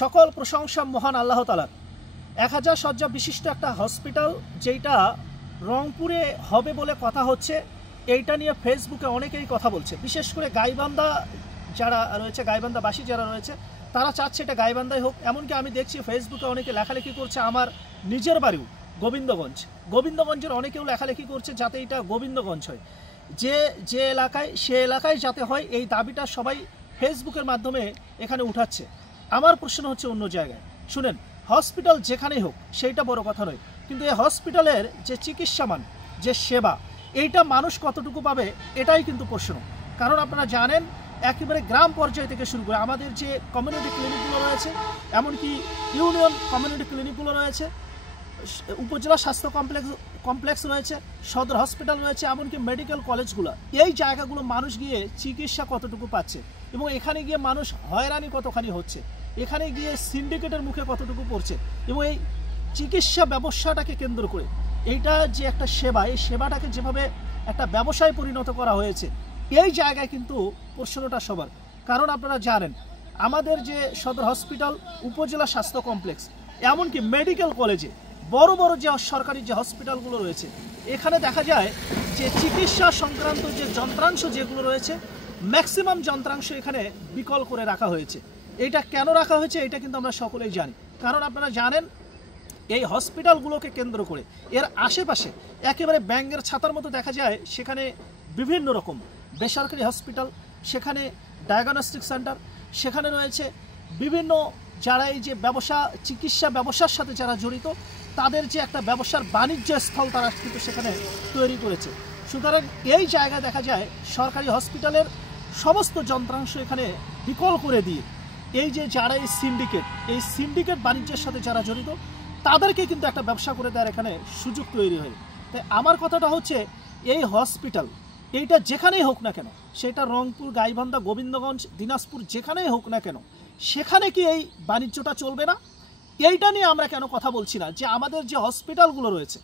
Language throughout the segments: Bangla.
সকল প্রশংসা মহান আল্লাহ তাআলার। 1000 শয্যা বিশিষ্ট একটা হসপিটাল যেটা রংপুরে হবে বলে কথা হচ্ছে, এইটা নিয়ে ফেসবুকে অনেকেই কথা বলছে। বিশেষ করে গাইবান্ধা যারা রয়েছে, গাইবান্ধাবাসী যারা রয়েছে, তারা চাচ্ছে এটা গাইবান্ধাই হোক। এমনকি আমি দেখছি ফেসবুকে অনেকে লেখালেখি করছে, আমার নিজের বাড়িও গোবিন্দগঞ্জের অনেকেও লেখালেখি করছে যাতে এটা গোবিন্দগঞ্জ হয়, যে এলাকায় সে এলাকায় যাতে হয়, এই দাবিটা সবাই ফেসবুকের মাধ্যমে এখানে উঠাচ্ছে। আমার প্রশ্ন হচ্ছে অন্য জায়গায়। শুনেন, হসপিটাল যেখানেই হোক সেইটা বড় কথা নয়, কিন্তু এই হসপিটালের যে চিকিৎসা মান, যে সেবা, এইটা মানুষ কতটুকু পাবে এটাই কিন্তু প্রশ্ন। কারণ আপনারা জানেন একেবারে গ্রাম পর্যায় থেকে শুরু করে আমাদের যে কমিউনিটি ক্লিনিকগুলো রয়েছে, এমনকি ইউনিয়ন কমিউনিটি ক্লিনিকগুলো রয়েছে, উপজেলা স্বাস্থ্য কমপ্লেক্স রয়েছে, সদর হসপিটাল রয়েছে, এমনকি মেডিকেল কলেজগুলো, এই জায়গাগুলো মানুষ গিয়ে চিকিৎসা কতটুকু পাচ্ছে এবং এখানে গিয়ে মানুষ হয়রানি কতখানি হচ্ছে, এখানে গিয়ে সিন্ডিকেটের মুখে কতটুকু পড়ছে, এবং এই চিকিৎসা ব্যবসাটাকে কেন্দ্র করে এইটা যে একটা সেবা, এই সেবাটাকে যেভাবে একটা ব্যবসায় পরিণত করা হয়েছে, এই জায়গায় কিন্তু প্রশ্নটা সবার। কারণ আপনারা জানেন আমাদের যে সদর হসপিটাল, উপজেলা স্বাস্থ্য কমপ্লেক্স, এমনকি মেডিকেল কলেজে বড় বড় যে সরকারি যে হসপিটালগুলো রয়েছে, এখানে দেখা যায় যে চিকিৎসা সংক্রান্ত যে যন্ত্রাংশ যেগুলো রয়েছে, ম্যাক্সিমাম যন্ত্রাংশ এখানে বিকল করে রাখা হয়েছে। এটা কেন রাখা হয়েছে এটা কিন্তু আমরা সকলেই জানি। কারণ আপনারা জানেন এই হসপিটালগুলোকে কেন্দ্র করে এর আশেপাশে একেবারে ব্যাঙের ছাতার মতো দেখা যায়, সেখানে বিভিন্ন রকম বেসরকারি হসপিটাল, সেখানে ডায়াগনস্টিক সেন্টার, সেখানে রয়েছে বিভিন্ন যারা এই যে ব্যবসা, চিকিৎসা ব্যবসার সাথে যারা জড়িত, তাদের যে একটা ব্যবসার বাণিজ্য স্থল তারা কিন্তু সেখানে তৈরি করেছে। সুতরাং এই জায়গায় দেখা যায় সরকারি হসপিটালের সমস্ত যন্ত্রাংশ এখানে বিকল করে দিয়ে এই যে যারা এই সিন্ডিকেট বাণিজ্যের সাথে যারা জড়িত, তাদেরকে কিন্তু একটা ব্যবসা করে দেওয়ার এখানে সুযোগ তৈরি হয়। তাই আমার কথাটা হচ্ছে, এই হসপিটাল এইটা যেখানেই হোক না কেন, সেটা রংপুর, গাইবান্ধা, গোবিন্দগঞ্জ, দিনাজপুর, যেখানেই হোক না কেন, সেখানে কি এই বাণিজ্যটা চলবে না? এইটা নিয়ে আমরা কেন কথা বলছি না? যে আমাদের যে হসপিটালগুলো রয়েছে,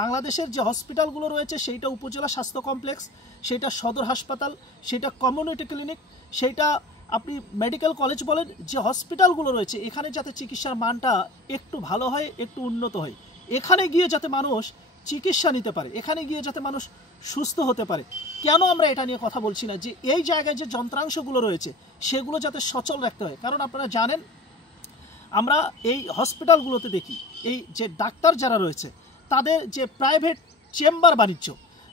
বাংলাদেশের যে হসপিটালগুলো রয়েছে, সেইটা উপজেলা স্বাস্থ্য কমপ্লেক্স, সেটা সদর হাসপাতাল, সেটা কমিউনিটি ক্লিনিক, সেইটা আপনি মেডিকেল কলেজ বলেন, যে হসপিটালগুলো রয়েছে, এখানে যাতে চিকিৎসার মানটা একটু ভালো হয়, একটু উন্নত হয়, এখানে গিয়ে যাতে মানুষ চিকিৎসা নিতে পারে, এখানে গিয়ে যাতে মানুষ সুস্থ হতে পারে, কেন আমরা এটা নিয়ে কথা বলছি না? যে এই জায়গায় যে যন্ত্রাংশগুলো রয়েছে সেগুলো যাতে সচল রাখতে হয়। কারণ আপনারা জানেন আমরা এই হসপিটালগুলোতে দেখি এই যে ডাক্তার যারা রয়েছে, তাদের যে প্রাইভেট চেম্বার বাণিজ্য,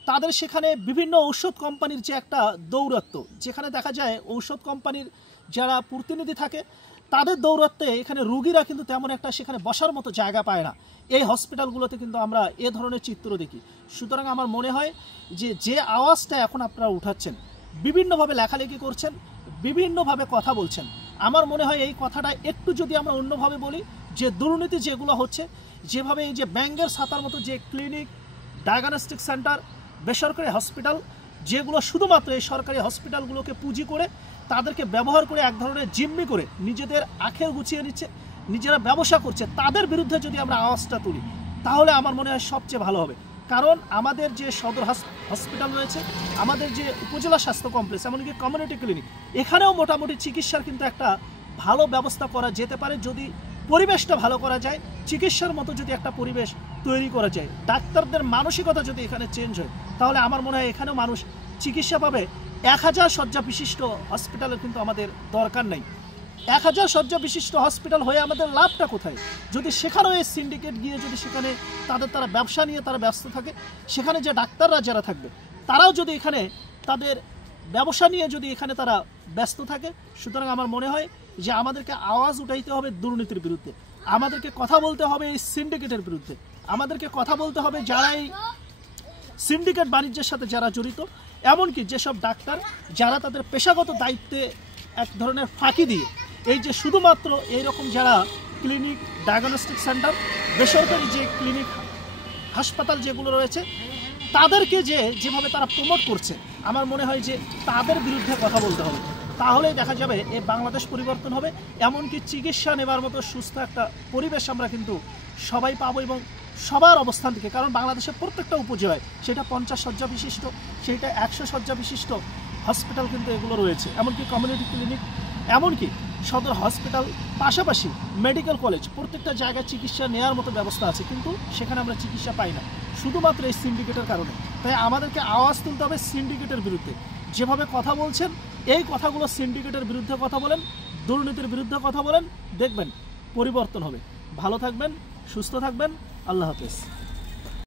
তাদের সেখানে বিভিন্ন ঔষধ কোম্পানির যে একটা দৌরাত্ম্য, যেখানে দেখা যায় ঔষধ কোম্পানির যারা প্রতিনিধি থাকে তাদের দৌরাত্ম্যে এখানে রুগীরা কিন্তু তেমন একটা সেখানে বসার মতো জায়গা পায় না। এই হসপিটালগুলোতে কিন্তু আমরা এ ধরনের চিত্র দেখি। সুতরাং আমার মনে হয় যে আওয়াজটা এখন আপনারা উঠাচ্ছেন, বিভিন্নভাবে লেখালেখি করছেন, বিভিন্নভাবে কথা বলছেন, আমার মনে হয় এই কথাটা একটু যদি আমরা অন্যভাবে বলি, যে দুর্নীতি যেগুলো হচ্ছে, যেভাবে এই যে ব্যাঙ্গের ছাতার মতো যে ক্লিনিক, ডায়াগনস্টিক সেন্টার, বেসরকারি হসপিটাল, যেগুলো শুধুমাত্র এই সরকারি হসপিটালগুলোকে পুঁজি করে তাদেরকে ব্যবহার করে এক ধরনের জিম্মি করে নিজেদের আখের গুছিয়ে নিচ্ছে, নিজেরা ব্যবসা করছে, তাদের বিরুদ্ধে যদি আমরা আওয়াজটা তুলি, তাহলে আমার মনে হয় সবচেয়ে ভালো হবে। কারণ আমাদের যে সদর হসপিটাল রয়েছে, আমাদের যে উপজেলা স্বাস্থ্য কমপ্লেক্স, এমনকি কমিউনিটি ক্লিনিক, এখানেও মোটামুটি চিকিৎসার কিন্তু একটা ভালো ব্যবস্থা করা যেতে পারে যদি পরিবেশটা ভালো করা যায়, চিকিৎসার মতো যদি একটা পরিবেশ তৈরি করা যায়, ডাক্তারদের মানসিকতা যদি এখানে চেঞ্জ হয়, তাহলে আমার মনে হয় এখানেও মানুষ চিকিৎসা পাবে। 1000 শয্যা বিশিষ্ট হসপিটালের কিন্তু আমাদের দরকার নেই। 1000 শয্যা বিশিষ্ট হসপিটাল হয়ে আমাদের লাভটা কোথায়? যদি সেখানেও এই সিন্ডিকেট গিয়ে যদি সেখানে তারা ব্যবসা নিয়ে তারা ব্যস্ত থাকে, সেখানে যে ডাক্তাররা যারা থাকবে তারাও যদি এখানে তাদের ব্যবসা নিয়ে যদি এখানে তারা ব্যস্ত থাকে, সুতরাং আমার মনে হয় যে আমাদেরকে আওয়াজ উঠাইতে হবে দুর্নীতির বিরুদ্ধে, আমাদেরকে কথা বলতে হবে এই সিন্ডিকেটের বিরুদ্ধে, আমাদেরকে কথা বলতে হবে যারা এই সিন্ডিকেট বাণিজ্যের সাথে যারা জড়িত, এমনকি যেসব ডাক্তার যারা তাদের পেশাগত দায়িত্বে এক ধরনের ফাঁকি দিয়ে এই যে শুধুমাত্র এইরকম যারা ক্লিনিক, ডায়াগনস্টিক সেন্টার, বেসরকারি যে ক্লিনিক, হাসপাতাল যেগুলো রয়েছে, তাদেরকে যেভাবে তারা প্রমোট করছে, আমার মনে হয় যে তাদের বিরুদ্ধে কথা বলতে হবে। তাহলেই দেখা যাবে এই বাংলাদেশ পরিবর্তন হবে, এমনকি চিকিৎসা নেবার মতো সুস্থ একটা পরিবেশ আমরা কিন্তু সবাই পাবো এবং সবার অবস্থান থেকে। কারণ বাংলাদেশের প্রত্যেকটা উপজেলায় সেটা 50 শয্যা বিশিষ্ট, সেটা 100 শয্যা বিশিষ্ট হসপিটাল কিন্তু এগুলো রয়েছে, এমনকি কমিউনিটি ক্লিনিক, এমনকি সদর হসপিটাল, পাশাপাশি মেডিকেল কলেজ, প্রত্যেকটা জায়গায় চিকিৎসা নেওয়ার মতো ব্যবস্থা আছে, কিন্তু সেখানে আমরা চিকিৎসা পাই না শুধুমাত্র এই সিন্ডিকেটের কারণে। তাই আমাদেরকে আওয়াজ তুলতে হবে সিন্ডিকেটের বিরুদ্ধে। যেভাবে কথা বলছেন এই কথাগুলো সিন্ডিকেটের বিরুদ্ধে কথা বলেন, দুর্নীতির বিরুদ্ধে কথা বলেন, দেখবেন পরিবর্তন হবে। ভালো থাকবেন, সুস্থ থাকবেন, আল্লাহ হাফেজ।